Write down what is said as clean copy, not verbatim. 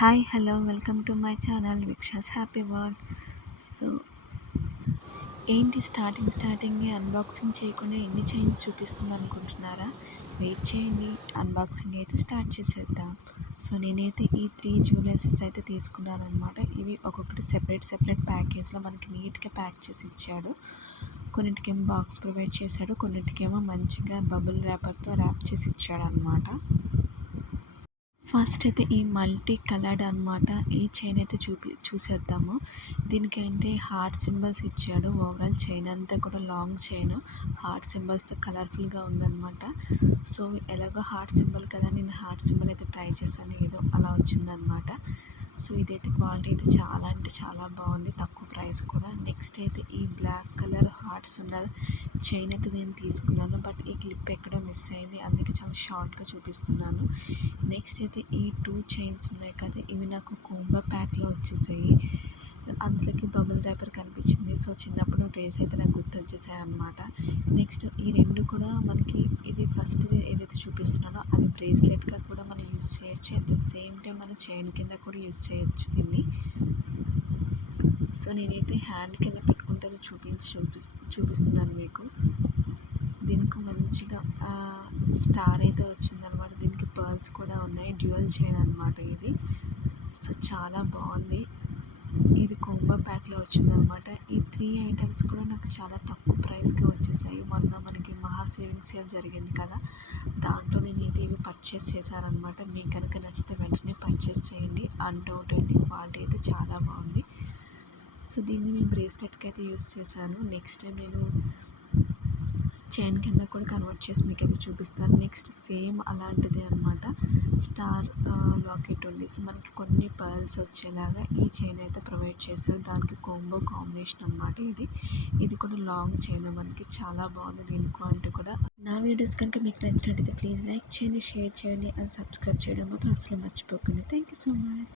Hi hello welcome to my channel విక్షాస్ happy world. So ఏంటి starting unboxing చేయకుండా ఎన్ని చైన్స్ చూపిస్తుంది అనుకుంటున్నారా? వెయిట్ చేయండి, అన్బాక్సింగ్ అయితే స్టార్ట్ చేసేద్దాం. సో నేనైతే ఈ 3 జ్యువెలరీస్ అయితే తీసుకున్నాను అనమాట. ఇవి ఒక్కొక్కటి సెపరేట్ ప్యాకేజ్లో మనకి నీట్గా ప్యాక్ చేసి ఇచ్చాడు. కొన్నిటికేమో బాక్స్ ప్రొవైడ్ చేశాడు, కొన్నిటికేమో మంచిగా బబుల్ ర్యాపర్తో ర్యాప్ చేసి ఇచ్చాడు అనమాట. ఫస్ట్ అయితే ఈ మల్టీ కలర్డ్ అనమాట ఈ చైన్ అయితే చూసేద్దాము. దీనికంటే హార్ట్ సింబల్స్ ఇచ్చాడు. ఓవరాల్ చైన్ అంతా కూడా లాంగ్ చైన్ హార్ట్ సింబల్స్తో కలర్ఫుల్గా ఉందన్నమాట. సో ఎలాగో హార్ట్ సింబల్ కదా, నేను హార్ట్ సింబల్ అయితే ట్రై చేశాను, ఏదో అలా వచ్చిందనమాట. సో ఇదైతే క్వాలిటీ అయితే చాలా అంటే చాలా బాగుంది, తక్కువ ప్రైస్ కూడా. నెక్స్ట్ అయితే ఈ బ్లాక్ కలర్ హార్ట్స్ ఉన్న చైన్ అయితే నేను తీసుకున్నాను, బట్ ఈ క్లిప్ ఎక్కడో మిస్ అయింది, అందుకే చాలా షార్ట్గా చూపిస్తున్నాను. నెక్స్ట్ అయితే ఈ 2 చైన్స్ ఉన్నాయి కదా, ఇవి నాకు కోంబో ప్యాక్లో వచ్చేసాయి. అందులోకి బబుల్ ర్యాపర్ కనిపించింది. సో చిన్నప్పుడు డేస్ అయితే నాకు గుర్తొచ్చేసాయి అనమాట. నెక్స్ట్ ఈ 2 కూడా మనకి, ఇది ఫస్ట్ది ఏదైతే చూపిస్తున్నానో అది బ్రేస్లెట్గా కూడా మనం యూస్ చేయొచ్చు, అట్ ద సేమ్ టైం మనం చైన్ కింద కూడా యూస్ చేయొచ్చు దీన్ని. సో నేనైతే హ్యాండ్కి ఎలా పెట్టుకుంటారో చూపిస్తున్నాను మీకు. దీనికి మంచిగా స్టార్ అయితే వచ్చిందనమాట. దీనికి పర్ల్స్ కూడా ఉన్నాయి, డ్యూయల్ చైన్ అనమాట ఇది. సో చాలా బాగుంది. ఇది కోంబో ప్యాక్లో వచ్చిందనమాట. ఈ 3 ఐటమ్స్ కూడా నాకు చాలా తక్కువ ప్రైస్కి వచ్చేసాయి. మొన్న మనకి మహా సేవింగ్ సేల్ జరిగింది కదా, దాంట్లో నేను ఇవి పర్చేస్ చేశానమాట. మీకు కనుక నచ్చితే వెంటనే పర్చేస్ చేయండి. అన్డౌటెడ్లీ క్వాలిటీ అయితే చాలా బాగుంది. సో దీన్ని నేను బ్రేస్లెట్కి అయితే యూస్ చేశాను. నెక్స్ట్ టైం నేను చైన్ కింద కూడా కన్వర్ట్ చేసి మీకు అయితే చూపిస్తాను. నెక్స్ట్ సేమ్ అలాంటిదే అనమాట, స్టార్ లాకెట్ ఉంది. సో మనకి కొన్ని పర్ల్స్ వచ్చేలాగా ఈ చైన్ అయితే ప్రొవైడ్ చేశారు. దానికి కోంబో కాంబినేషన్ అనమాట ఇది కూడా లాంగ్ చైన్, మనకి చాలా బాగుంది దీని క్వాలిటీ కూడా. నా వీడియోస్ కనుక మీకు నచ్చినట్టయితే ప్లీజ్ లైక్ చేయండి, షేర్ చేయండి అండ్ సబ్స్క్రైబ్ చేయడం మాత్రం అసలు మర్చిపోకండి. Thank you so much.